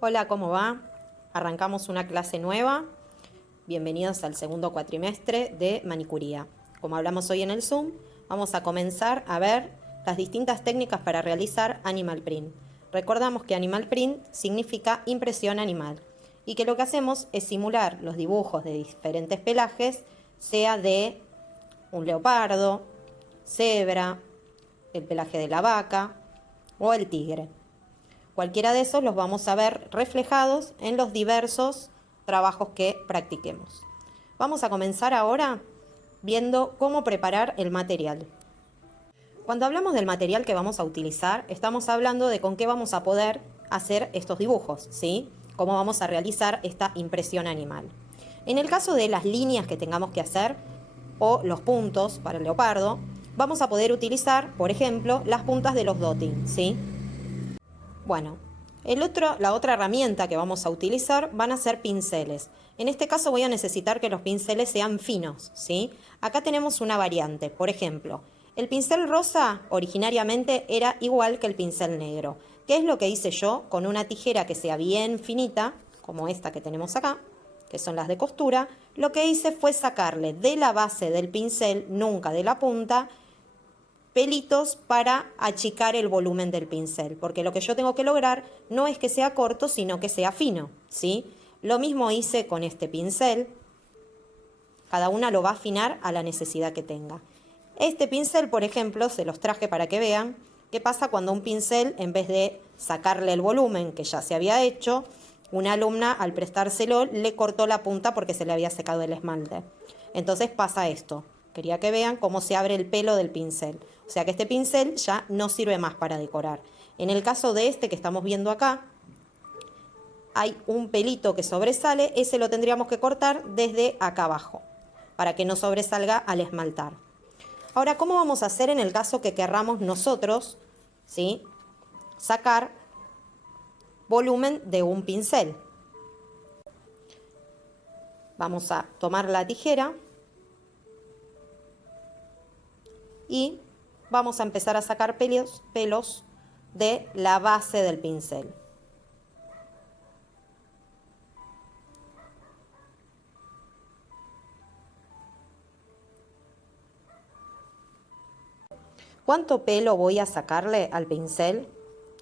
Hola, ¿cómo va? Arrancamos una clase nueva. Bienvenidos al segundo cuatrimestre de manicuría. Como hablamos hoy en el Zoom, vamos a comenzar a ver las distintas técnicas para realizar animal print. Recordamos que animal print significa impresión animal y que lo que hacemos es simular los dibujos de diferentes pelajes, sea de un leopardo, cebra, el pelaje de la vaca o el tigre. Cualquiera de esos los vamos a ver reflejados en los diversos trabajos que practiquemos. Vamos a comenzar ahora viendo cómo preparar el material. Cuando hablamos del material que vamos a utilizar, estamos hablando de con qué vamos a poder hacer estos dibujos, ¿sí? Cómo vamos a realizar esta impresión animal. En el caso de las líneas que tengamos que hacer o los puntos para el leopardo, vamos a poder utilizar, por ejemplo, las puntas de los dotting, ¿sí? Bueno, la otra herramienta que vamos a utilizar van a ser pinceles. En este caso voy a necesitar que los pinceles sean finos, ¿sí? Acá tenemos una variante, por ejemplo, el pincel rosa originariamente era igual que el pincel negro. ¿Qué es lo que hice yo? Con una tijera que sea bien finita, como esta que tenemos acá, que son las de costura, lo que hice fue sacarle de la base del pincel, nunca de la punta, pelitos para achicar el volumen del pincel, porque lo que yo tengo que lograr no es que sea corto, sino que sea fino, ¿sí? Lo mismo hice con este pincel, cada una lo va a afinar a la necesidad que tenga. Este pincel, por ejemplo, se los traje para que vean qué pasa cuando un pincel, en vez de sacarle el volumen que ya se había hecho, una alumna al prestárselo le cortó la punta porque se le había secado el esmalte. Entonces pasa esto. Quería que vean cómo se abre el pelo del pincel. O sea que este pincel ya no sirve más para decorar. En el caso de este que estamos viendo acá, hay un pelito que sobresale, ese lo tendríamos que cortar desde acá abajo, para que no sobresalga al esmaltar. Ahora, ¿cómo vamos a hacer en el caso que querramos nosotros, ¿sí?, sacar volumen de un pincel? Vamos a tomar la tijera y vamos a empezar a sacar pelos de la base del pincel. ¿Cuánto pelo voy a sacarle al pincel?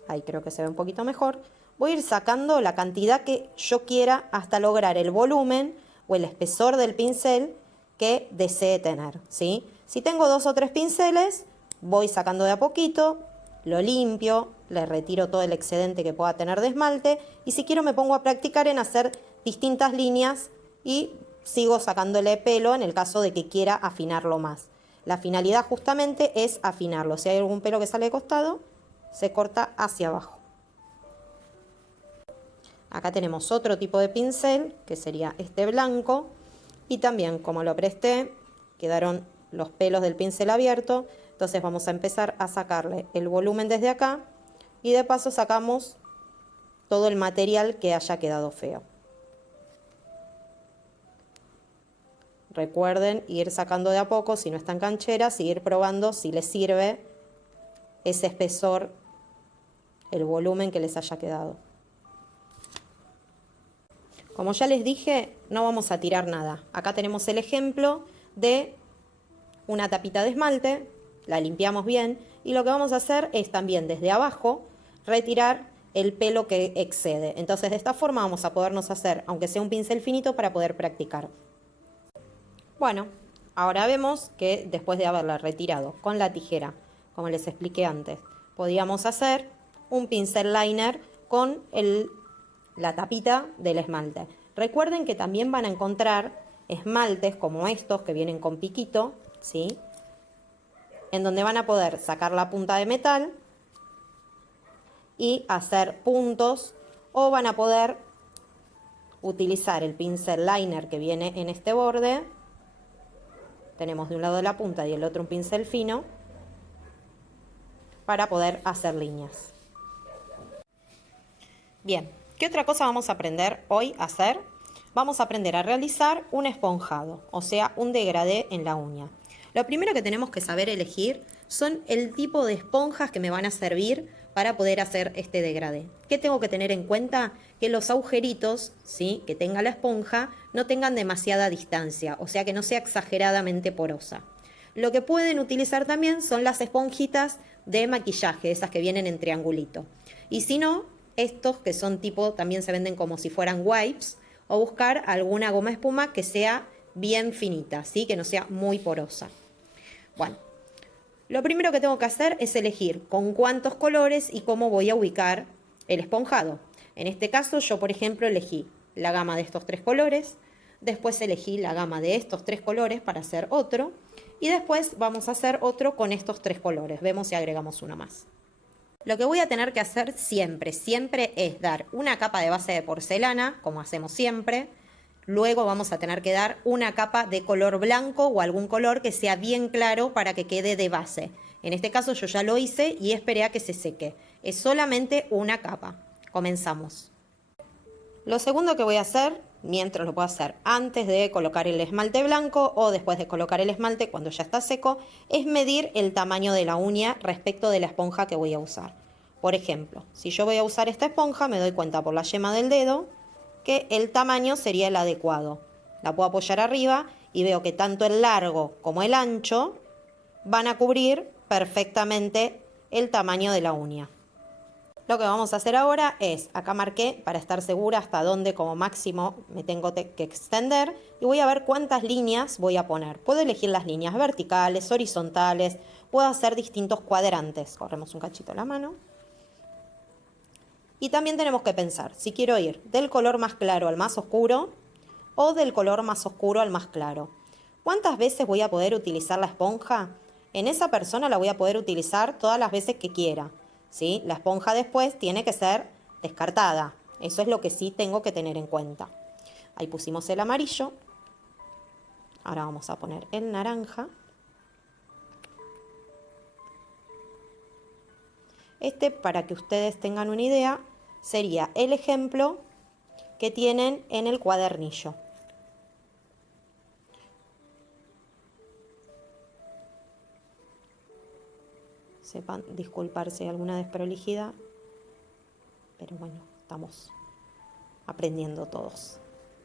Ahí creo que se ve un poquito mejor. Voy a ir sacando la cantidad que yo quiera hasta lograr el volumen o el espesor del pincel que desee tener, ¿sí? Si tengo 2 o 3 pinceles, voy sacando de a poquito, lo limpio, le retiro todo el excedente que pueda tener de esmalte y si quiero me pongo a practicar en hacer distintas líneas y sigo sacándole pelo en el caso de que quiera afinarlo más. La finalidad justamente es afinarlo. Si hay algún pelo que sale de costado, se corta hacia abajo. Acá tenemos otro tipo de pincel, que sería este blanco. Y también, como lo presté, quedaron los pelos del pincel abierto. Entonces vamos a empezar a sacarle el volumen desde acá. Y de paso sacamos todo el material que haya quedado feo. Recuerden ir sacando de a poco, si no están cancheras, y ir probando si les sirve ese espesor, el volumen que les haya quedado. Como ya les dije, no vamos a tirar nada. Acá tenemos el ejemplo de una tapita de esmalte, la limpiamos bien, y lo que vamos a hacer es también desde abajo retirar el pelo que excede. Entonces de esta forma vamos a podernos hacer, aunque sea un pincel finito, para poder practicar. Bueno, ahora vemos que después de haberla retirado con la tijera, como les expliqué antes, podíamos hacer un pincel liner con la tapita del esmalte. Recuerden que también van a encontrar esmaltes como estos que vienen con piquito, ¿sí?, en donde van a poder sacar la punta de metal y hacer puntos, o van a poder utilizar el pincel liner que viene en este borde. Tenemos de un lado la punta y el otro un pincel fino para poder hacer líneas. Bien, ¿qué otra cosa vamos a aprender hoy a hacer? Vamos a aprender a realizar un esponjado, o sea, un degradé en la uña. Lo primero que tenemos que saber elegir son el tipo de esponjas que me van a servir para poder hacer este degradé. ¿Qué tengo que tener en cuenta? Que los agujeritos, ¿sí?, que tenga la esponja no tengan demasiada distancia, o sea que no sea exageradamente porosa. Lo que pueden utilizar también son las esponjitas de maquillaje, esas que vienen en triangulito. Y si no, estos que son tipo, también se venden como si fueran wipes, o buscar alguna goma espuma que sea bien finita, ¿sí?, que no sea muy porosa. Bueno, lo primero que tengo que hacer es elegir con cuántos colores y cómo voy a ubicar el esponjado. En este caso yo, por ejemplo, elegí la gama de estos 3 colores, después elegí la gama de estos 3 colores para hacer otro, y después vamos a hacer otro con estos 3 colores. Vemos si agregamos uno más. Lo que voy a tener que hacer siempre, siempre es dar una capa de base de porcelana, como hacemos siempre. Luego vamos a tener que dar una capa de color blanco o algún color que sea bien claro para que quede de base. En este caso yo ya lo hice y esperé a que se seque. Es solamente una capa. Comenzamos. Lo segundo que voy a hacer, mientras lo puedo hacer antes de colocar el esmalte blanco o después de colocar el esmalte cuando ya está seco, es medir el tamaño de la uña respecto de la esponja que voy a usar. Por ejemplo, si yo voy a usar esta esponja, me doy cuenta por la yema del dedo que el tamaño sería el adecuado. La puedo apoyar arriba y veo que tanto el largo como el ancho van a cubrir perfectamente el tamaño de la uña. Lo que vamos a hacer ahora es, acá marqué para estar segura hasta dónde como máximo me tengo que extender y voy a ver cuántas líneas voy a poner. Puedo elegir las líneas verticales, horizontales, puedo hacer distintos cuadrantes. Corremos un cachito la mano. Y también tenemos que pensar si quiero ir del color más claro al más oscuro o del color más oscuro al más claro. ¿Cuántas veces voy a poder utilizar la esponja? En esa persona la voy a poder utilizar todas las veces que quiera, ¿sí? La esponja después tiene que ser descartada. Eso es lo que sí tengo que tener en cuenta. Ahí pusimos el amarillo. Ahora vamos a poner el naranja. Este, para que ustedes tengan una idea, sería el ejemplo que tienen en el cuadernillo. Sepan disculpar si hay alguna desprolijidad, pero bueno, estamos aprendiendo todos.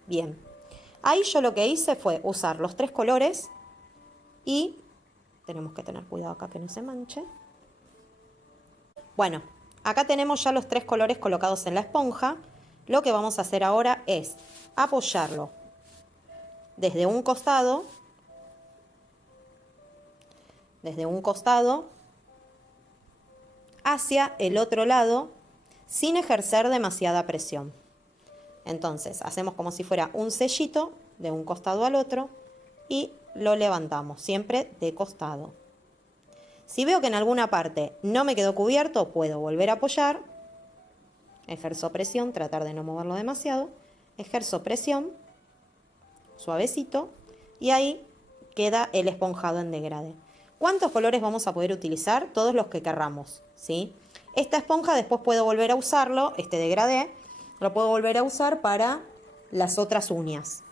Bien, ahí yo lo que hice fue usar los 3 colores y tenemos que tener cuidado acá que no se manche. Bueno, acá tenemos ya los 3 colores colocados en la esponja. Lo que vamos a hacer ahora es apoyarlo desde un costado hacia el otro lado sin ejercer demasiada presión. Entonces hacemos como si fuera un sellito de un costado al otro y lo levantamos siempre de costado. Si veo que en alguna parte no me quedó cubierto, puedo volver a apoyar, ejerzo presión, tratar de no moverlo demasiado, ejerzo presión, suavecito, y ahí queda el esponjado en degradé. ¿Cuántos colores vamos a poder utilizar? Todos los que querramos, ¿sí? Esta esponja después puedo volver a usarlo, este degradé, lo puedo volver a usar para las otras uñas.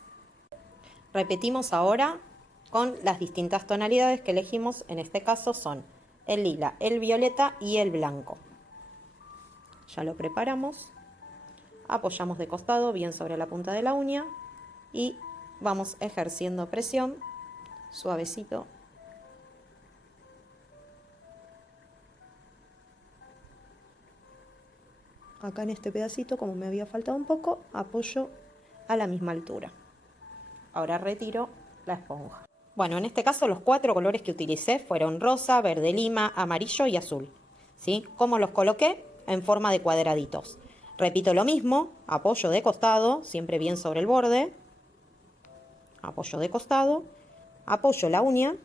Repetimos ahora con las distintas tonalidades que elegimos, en este caso son el lila, el violeta y el blanco. Ya lo preparamos, apoyamos de costado bien sobre la punta de la uña y vamos ejerciendo presión suavecito. Acá en este pedacito, como me había faltado un poco, apoyo a la misma altura. Ahora retiro la esponja. Bueno, en este caso los 4 colores que utilicé fueron rosa, verde lima, amarillo y azul, ¿sí? ¿Cómo los coloqué? En forma de cuadraditos. Repito lo mismo, apoyo de costado, siempre bien sobre el borde. Apoyo de costado, apoyo la uña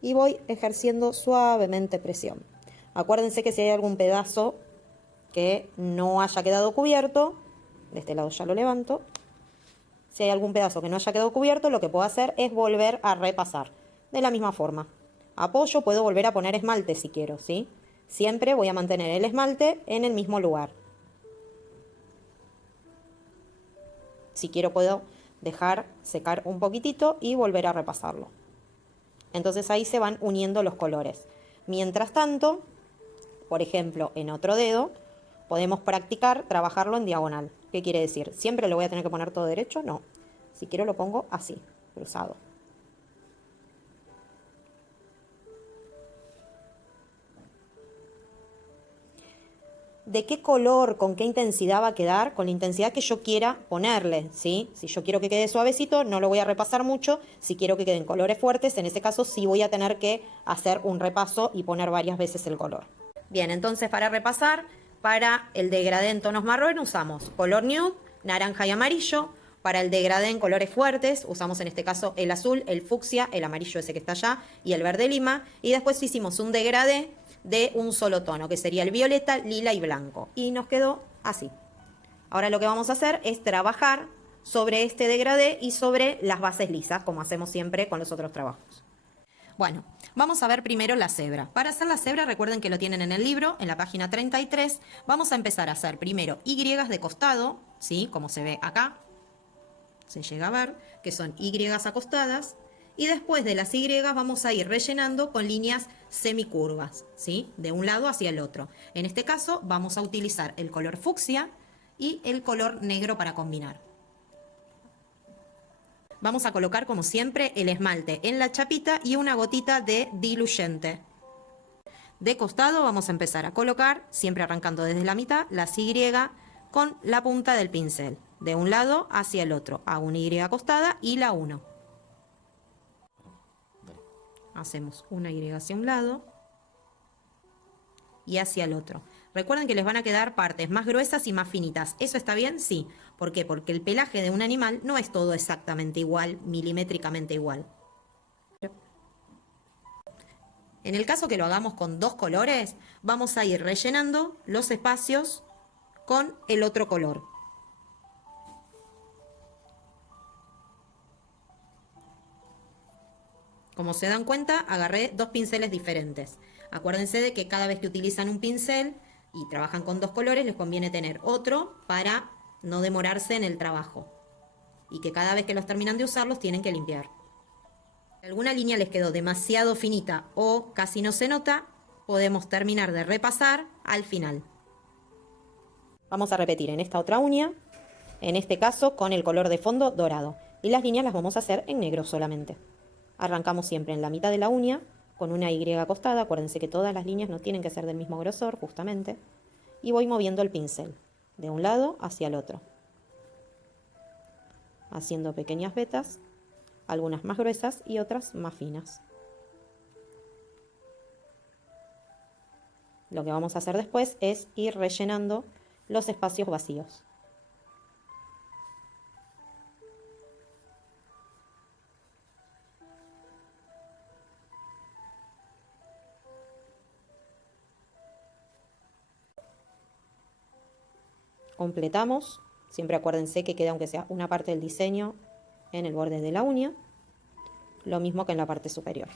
y voy ejerciendo suavemente presión. Acuérdense que si hay algún pedazo que no haya quedado cubierto, de este lado ya lo levanto. Si hay algún pedazo que no haya quedado cubierto, lo que puedo hacer es volver a repasar. De la misma forma. Apoyo, puedo volver a poner esmalte si quiero, ¿sí? Siempre voy a mantener el esmalte en el mismo lugar. Si quiero puedo dejar secar un poquitito y volver a repasarlo. Entonces ahí se van uniendo los colores. Mientras tanto, por ejemplo, en otro dedo, podemos practicar trabajarlo en diagonal. ¿Qué quiere decir? ¿Siempre lo voy a tener que poner todo derecho? No. Si quiero lo pongo así, cruzado. ¿De qué color, con qué intensidad va a quedar? Con la intensidad que yo quiera ponerle, ¿sí? Si yo quiero que quede suavecito, no lo voy a repasar mucho. Si quiero que queden colores fuertes, en ese caso sí voy a tener que hacer un repaso y poner varias veces el color. Bien, entonces para repasar, para el degradé en tonos marrón usamos color nude, naranja y amarillo. Para el degradé en colores fuertes usamos en este caso el azul, el fucsia, el amarillo ese que está allá y el verde lima. Y después hicimos un degradé de un solo tono, que sería el violeta, lila y blanco. Y nos quedó así. Ahora lo que vamos a hacer es trabajar sobre este degradé y sobre las bases lisas, como hacemos siempre con los otros trabajos. Bueno, vamos a ver primero la cebra. Para hacer la cebra, recuerden que lo tienen en el libro, en la página 33. Vamos a empezar a hacer primero Y de costado, ¿sí? Como se ve acá. Se llega a ver que son Y acostadas. Y después de las Y vamos a ir rellenando con líneas semicurvas, ¿sí? De un lado hacia el otro. En este caso vamos a utilizar el color fucsia y el color negro para combinar. Vamos a colocar, como siempre, el esmalte en la chapita y una gotita de diluyente. De costado vamos a empezar a colocar, siempre arrancando desde la mitad, las Y con la punta del pincel. De un lado hacia el otro. Hago una Y acostada y la uno. Hacemos una Y hacia un lado y hacia el otro. Recuerden que les van a quedar partes más gruesas y más finitas. ¿Eso está bien? Sí. ¿Por qué? Porque el pelaje de un animal no es todo exactamente igual, milimétricamente igual. En el caso que lo hagamos con dos colores, vamos a ir rellenando los espacios con el otro color. Como se dan cuenta, agarré dos pinceles diferentes. Acuérdense de que cada vez que utilizan un pincel y trabajan con dos colores, les conviene tener otro para no demorarse en el trabajo. Y que cada vez que los terminan de usar, los tienen que limpiar. Si alguna línea les quedó demasiado finita o casi no se nota, podemos terminar de repasar al final. Vamos a repetir en esta otra uña, en este caso con el color de fondo dorado. Y las líneas las vamos a hacer en negro solamente. Arrancamos siempre en la mitad de la uña con una Y acostada. Acuérdense que todas las líneas no tienen que ser del mismo grosor, justamente. Y voy moviendo el pincel de un lado hacia el otro, haciendo pequeñas vetas, algunas más gruesas y otras más finas. Lo que vamos a hacer después es ir rellenando los espacios vacíos. Completamos, siempre acuérdense que queda aunque sea una parte del diseño en el borde de la uña, lo mismo que en la parte superior.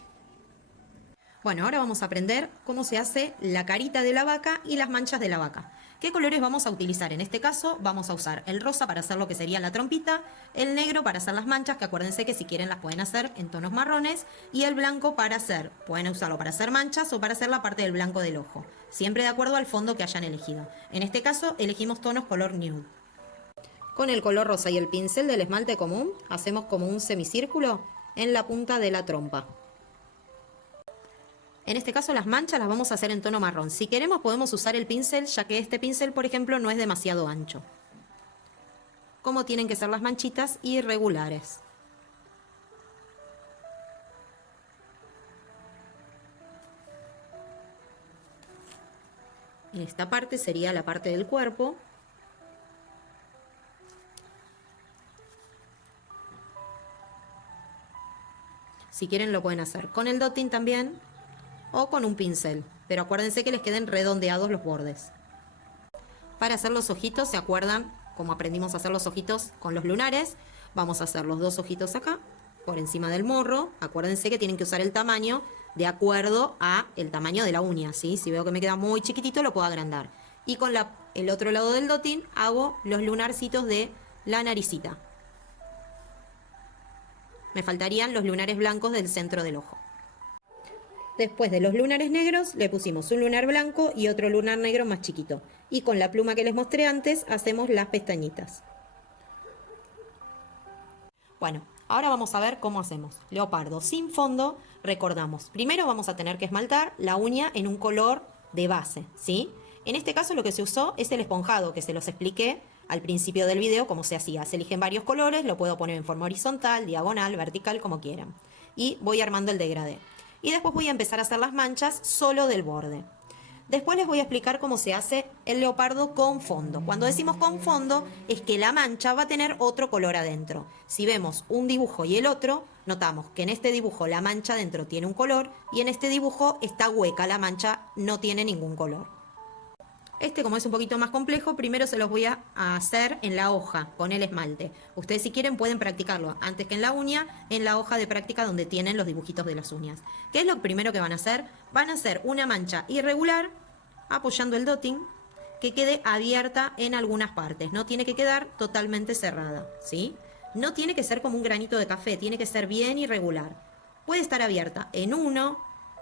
Bueno, ahora vamos a aprender cómo se hace la carita de la vaca y las manchas de la vaca. ¿Qué colores vamos a utilizar? En este caso vamos a usar el rosa para hacer lo que sería la trompita, el negro para hacer las manchas, que acuérdense que si quieren las pueden hacer en tonos marrones, y el blanco para hacer, pueden usarlo para hacer manchas o para hacer la parte del blanco del ojo, siempre de acuerdo al fondo que hayan elegido. En este caso elegimos tonos color nude. Con el color rosa y el pincel del esmalte común hacemos como un semicírculo en la punta de la trompa. En este caso las manchas las vamos a hacer en tono marrón. Si queremos podemos usar el pincel, ya que este pincel, por ejemplo, no es demasiado ancho. Como tienen que ser las manchitas irregulares. En esta parte sería la parte del cuerpo. Si quieren lo pueden hacer con el dotting también, o con un pincel, pero acuérdense que les queden redondeados los bordes. Para hacer los ojitos, ¿se acuerdan cómo aprendimos a hacer los ojitos con los lunares? Vamos a hacer los dos ojitos acá, por encima del morro. Acuérdense que tienen que usar el tamaño de acuerdo a el tamaño de la uña, ¿sí? Si veo que me queda muy chiquitito, lo puedo agrandar. Y con el otro lado del dotting hago los lunarcitos de la naricita. Me faltarían los lunares blancos del centro del ojo. Después de los lunares negros le pusimos un lunar blanco y otro lunar negro más chiquito. Y con la pluma que les mostré antes hacemos las pestañitas. Bueno, ahora vamos a ver cómo hacemos. Leopardo sin fondo, recordamos. Primero vamos a tener que esmaltar la uña en un color de base, ¿sí? En este caso lo que se usó es el esponjado, que se los expliqué al principio del video cómo se hacía. Se eligen varios colores, lo puedo poner en forma horizontal, diagonal, vertical, como quieran. Y voy armando el degradé. Y después voy a empezar a hacer las manchas solo del borde. Después les voy a explicar cómo se hace el leopardo con fondo. Cuando decimos con fondo es que la mancha va a tener otro color adentro. Si vemos un dibujo y el otro, notamos que en este dibujo la mancha adentro tiene un color y en este dibujo está hueca, la mancha no tiene ningún color. Este, como es un poquito más complejo, primero se los voy a hacer en la hoja con el esmalte. Ustedes si quieren pueden practicarlo antes que en la uña, en la hoja de práctica donde tienen los dibujitos de las uñas. ¿Qué es lo primero que van a hacer? Van a hacer una mancha irregular apoyando el dotting que quede abierta en algunas partes. No tiene que quedar totalmente cerrada, ¿sí? No tiene que ser como un granito de café, tiene que ser bien irregular. Puede estar abierta en 1,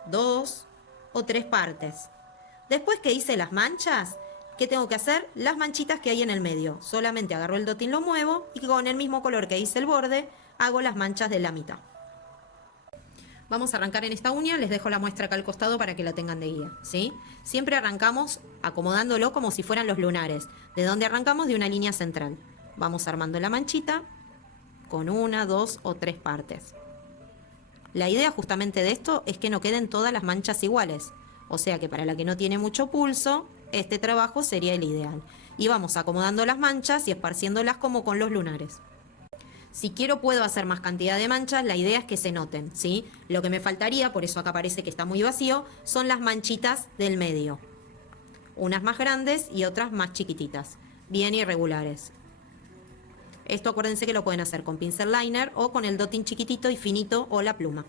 2 o 3 partes. Después que hice las manchas, ¿qué tengo que hacer? Las manchitas que hay en el medio. Solamente agarro el dotting, lo muevo y con el mismo color que hice el borde, hago las manchas de la mitad. Vamos a arrancar en esta uña, les dejo la muestra acá al costado para que la tengan de guía, ¿sí? Siempre arrancamos acomodándolo como si fueran los lunares, de donde arrancamos de una línea central. Vamos armando la manchita con 1, 2 o 3 partes. La idea justamente de esto es que no queden todas las manchas iguales. O sea que para la que no tiene mucho pulso, este trabajo sería el ideal. Y vamos acomodando las manchas y esparciéndolas como con los lunares. Si quiero puedo hacer más cantidad de manchas, la idea es que se noten, ¿sí? Lo que me faltaría, por eso acá parece que está muy vacío, son las manchitas del medio. Unas más grandes y otras más chiquititas, bien irregulares. Esto acuérdense que lo pueden hacer con pincel liner o con el dotting chiquitito y finito o la pluma.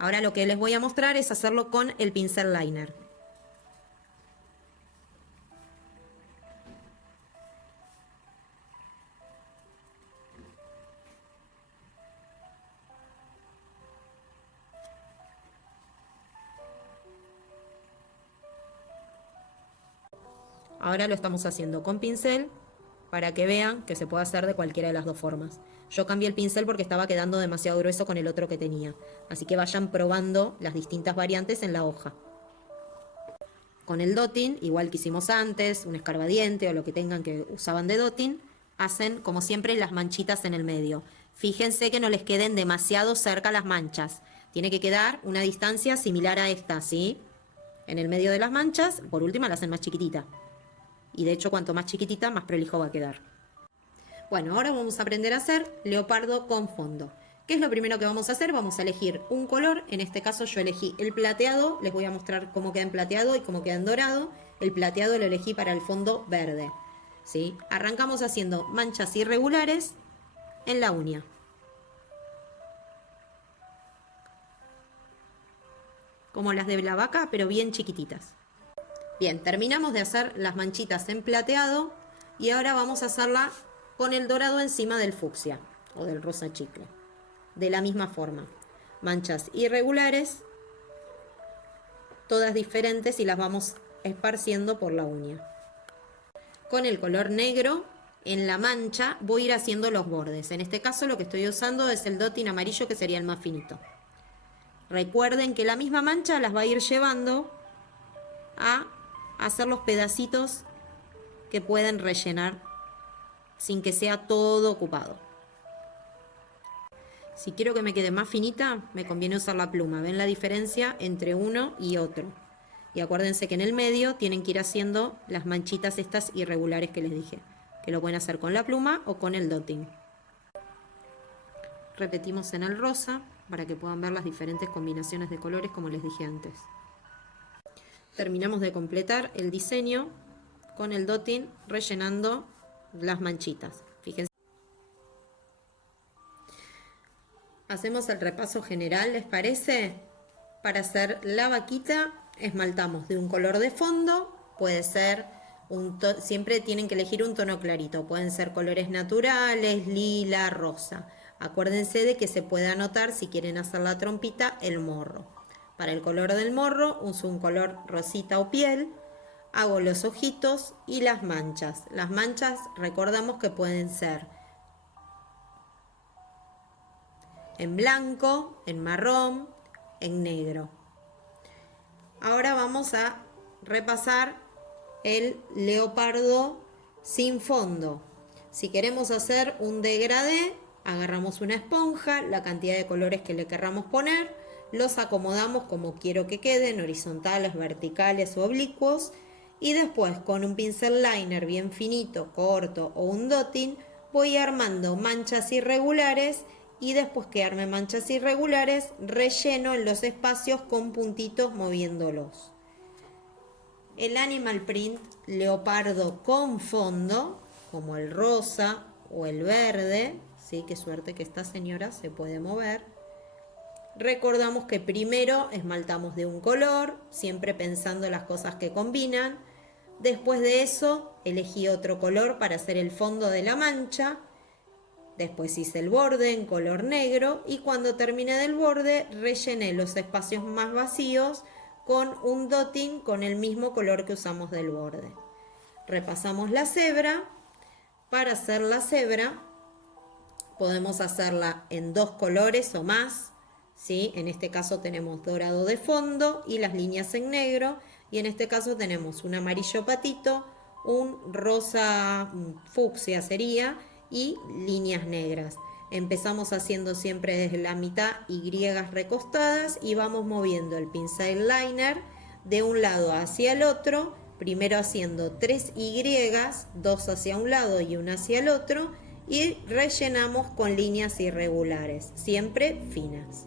Ahora lo que les voy a mostrar es hacerlo con el pincel liner. Ahora lo estamos haciendo con pincel para que vean que se puede hacer de cualquiera de las dos formas. Yo cambié el pincel porque estaba quedando demasiado grueso con el otro que tenía. Así que vayan probando las distintas variantes en la hoja. Con el dotting, igual que hicimos antes, un escarbadiente o lo que tengan que usaban de dotting, hacen como siempre las manchitas en el medio. Fíjense que no les queden demasiado cerca las manchas. Tiene que quedar una distancia similar a esta, ¿sí? En el medio de las manchas, por última la hacen más chiquitita. Y de hecho cuanto más chiquitita, más prolijo va a quedar. Bueno, ahora vamos a aprender a hacer leopardo con fondo. ¿Qué es lo primero que vamos a hacer? Vamos a elegir un color, en este caso yo elegí el plateado, les voy a mostrar cómo queda en plateado y cómo queda en dorado. El plateado lo elegí para el fondo verde, ¿sí? Arrancamos haciendo manchas irregulares en la uña. Como las de la vaca, pero bien chiquititas. Bien, terminamos de hacer las manchitas en plateado y ahora vamos a hacerla con el dorado encima del fucsia o del rosa chicle. De la misma forma, manchas irregulares, todas diferentes y las vamos esparciendo por la uña. Con el color negro en la mancha voy a ir haciendo los bordes. En este caso lo que estoy usando es el dotting amarillo, que sería el más finito. Recuerden que la misma mancha las va a ir llevando a hacer los pedacitos que pueden rellenar sin que sea todo ocupado. Si quiero que me quede más finita, me conviene usar la pluma. ¿Ven la diferencia entre uno y otro? Y acuérdense que en el medio tienen que ir haciendo las manchitas estas irregulares que les dije, que lo pueden hacer con la pluma o con el dotting. Repetimos en el rosa para que puedan ver las diferentes combinaciones de colores como les dije antes. Terminamos de completar el diseño con el dotting rellenando las manchitas. Fíjense. Hacemos el repaso general, ¿les parece? Para hacer la vaquita esmaltamos de un color de fondo, puede ser siempre tienen que elegir un tono clarito, pueden ser colores naturales, lila, rosa. Acuérdense de que se puede anotar, si quieren hacer la trompita, el morro. Para el color del morro uso un color rosita o piel. Hago los ojitos y las manchas. Las manchas recordamos que pueden ser en blanco, en marrón, en negro. Ahora vamos a repasar el leopardo sin fondo. Si queremos hacer un degradé, agarramos una esponja, la cantidad de colores que le querramos poner, los acomodamos como quiero que queden, horizontales, verticales o oblicuos, y después con un pincel liner bien finito, corto o un dotting, voy armando manchas irregulares, y después que arme manchas irregulares, relleno en los espacios con puntitos moviéndolos. El animal print leopardo con fondo, como el rosa o el verde, ¿sí? Qué suerte que esta señora se puede mover. Recordamos que primero esmaltamos de un color, siempre pensando en las cosas que combinan. Después de eso elegí otro color para hacer el fondo de la mancha. Después hice el borde en color negro y cuando terminé del borde rellené los espacios más vacíos con un dotting con el mismo color que usamos del borde. Repasamos la cebra. Para hacer la cebra podemos hacerla en dos colores o más, ¿sí? En este caso tenemos dorado de fondo y las líneas en negro, y en este caso tenemos un amarillo patito, un rosa fucsia sería, y líneas negras. Empezamos haciendo siempre desde la mitad Y recostadas y vamos moviendo el pincel liner de un lado hacia el otro, primero haciendo 3 Y, 2 hacia un lado y una hacia el otro, y rellenamos con líneas irregulares, siempre finas.